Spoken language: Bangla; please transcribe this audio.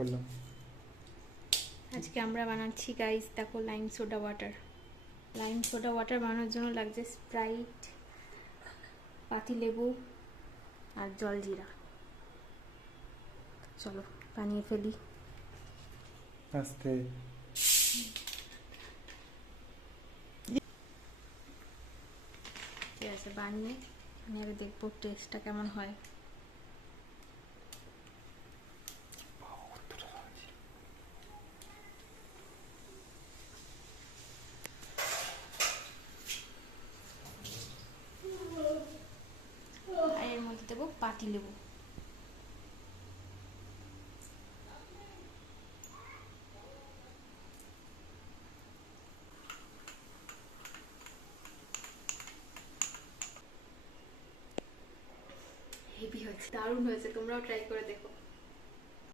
করলাম। আজকে আমরা বানাচ্ছি গাইস, দেখো lime soda water. Lime soda water বানানোর জন্য লাগছে স্প্রাইট, পাতিলেবু আর জলজিরা। চলো বানিয়ে ফেলি। আস্তে। ঠিক আছে, বানিয়ে আমি আগে দেখবো টেস্টটা কেমন হয়। আর এর মধ্যে দেবো পাতিলেবু। হেভি হয়েছে, দারুণ হয়েছে, তোমরাও ট্রাই করে দেখো।